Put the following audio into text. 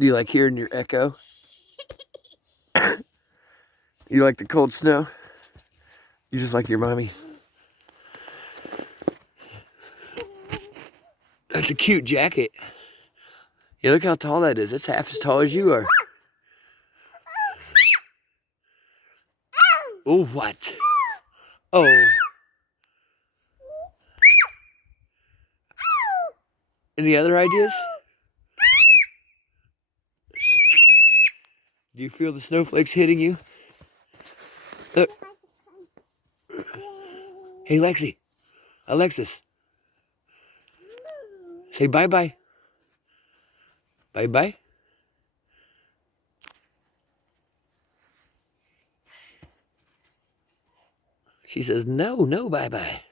Do you like hearing your echo? You like the cold snow? You just like your mommy? That's a cute jacket. Yeah, look how tall that is. It's half as tall as you are. Oh, what? Oh. Any other ideas? Do you feel the snowflakes hitting you? Look. Hey, Lexi. Alexis. Say bye-bye. Bye-bye. She says, no, bye-bye.